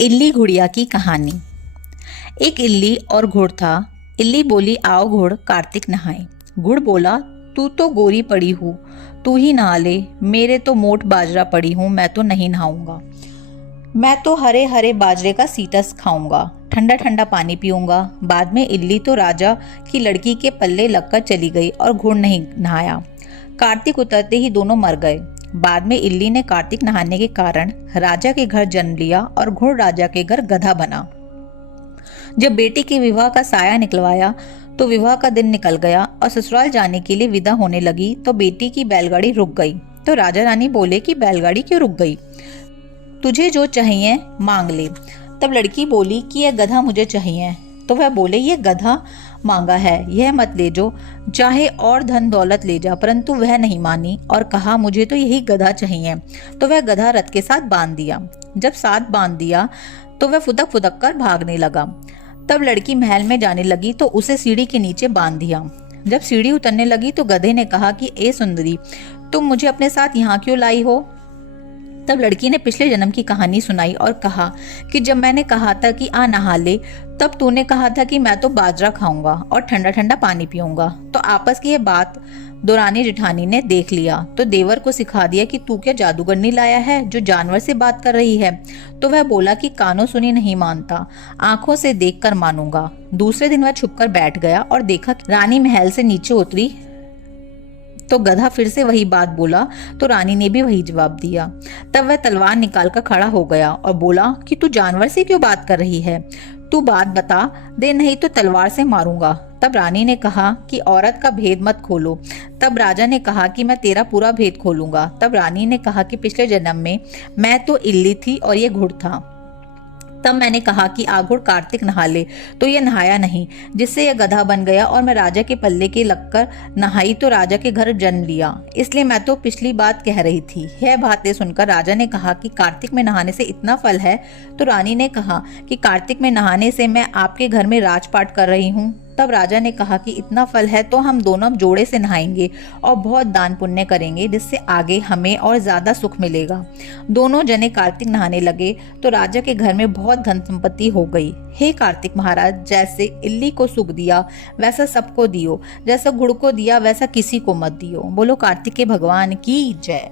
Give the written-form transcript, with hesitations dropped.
इल्ली गुड़िया की कहानी। एक इल्ली और गुड़ था। इल्ली बोली, आओ गुड़, कार्तिक नहाए। गुड़ बोला, तू तो गोरी पड़ी हूँ, तू ही नहा ले, मेरे तो मोट बाजरा पड़ी हूँ, मैं तो नहीं नहाऊंगा। मैं तो हरे हरे बाजरे का सीटस खाऊंगा, ठंडा ठंडा पानी पीऊंगा। बाद में इल्ली तो राजा की लड़की के पल्ले लगकर चली गई और गुड़ नहीं नहाया। कार्तिक उतरते ही दोनों मर गए। बाद में इल्ली ने कार्तिक नहाने के कारण राजा के घर जन्म लिया और घुड़ राजा के घर गधा बना। जब बेटी के विवाह का साया निकलवाया तो विवाह का दिन निकल गया और ससुराल जाने के लिए विदा होने लगी तो बेटी की बैलगाड़ी रुक गई। तो राजा रानी बोले कि बैलगाड़ी क्यों रुक गई, तुझे जो चाहिए मांग ले। तब लड़की बोली कि यह गधा मुझे चाहिए। तो वह बोले, यह गधा मांगा है, यह मत ले जो, चाहे और धन दौलत ले जा। परंतु वह नहीं मानी और कहा, मुझे तो यही गधा चाहिए। तो वह गधा रथ के साथ बांध दिया। जब साथ बांध दिया तो वह फुदक फुदक कर भागने लगा। तब लड़की महल में जाने लगी तो उसे सीढ़ी के नीचे बांध दिया। जब सीढ़ी उतरने लगी तो गधे ने कहा कि ए सुंदरी, तुम मुझे अपने साथ यहाँ क्यों लाई हो। तब लड़की ने पिछले जन्म की कहानी सुनाई और कहा कि जब मैंने कहा था कि आ नहा ले, तब तूने कहा था कि मैं तो बाजरा खाऊंगा और ठंडा ठंडा पानी पीऊंगा। तो आपस की यह बात दुरानी जेठानी ने देख लिया तो देवर को सिखा दिया कि तू क्या जादूगरनी लाया है जो जानवर से बात कर रही है। तो वह बोला कि कानों सुनी नहीं मानता, आंखों से देखकर मानूंगा। दूसरे दिन वह छुपकर बैठ गया और देखा कि रानी महल से नीचे उतरी तो गधा फिर से वही बात बोला तो रानी ने भी वही जवाब दिया। तब वह तलवार निकालकर खड़ा हो गया और बोला कि तू जानवर से क्यों बात कर रही है, तू बात बता दे, नहीं तो तलवार से मारूंगा। तब रानी ने कहा कि औरत का भेद मत खोलो। तब राजा ने कहा कि मैं तेरा पूरा भेद खोलूंगा। तब रानी ने कहा कि पिछले जन्म में मैं तो इल्ली थी और ये घुड़ था। तब मैंने कहा कि आगुड़ कार्तिक नहा ले, तो ये नहाया नहीं, जिससे यह गधा बन गया और मैं राजा के पल्ले के लगकर नहाई तो राजा के घर जन्म लिया। इसलिए मैं तो पिछली बात कह रही थी। यह बातें सुनकर राजा ने कहा कि कार्तिक में नहाने से इतना फल है। तो रानी ने कहा कि कार्तिक में नहाने से मैं आपके घर में राजपाट कर रही हूँ। तब राजा ने कहा कि इतना फल है तो हम दोनों जोड़े से नहाएंगे और बहुत दान पुण्य करेंगे, जिससे आगे हमें और ज्यादा सुख मिलेगा। दोनों जने कार्तिक नहाने लगे तो राजा के घर में बहुत धन संपत्ति हो गई। हे कार्तिक महाराज, जैसे इल्ली को सुख दिया वैसा सबको दियो, जैसा गुड़ को दिया वैसा किसी को मत दियो। बोलो कार्तिक के भगवान की जय।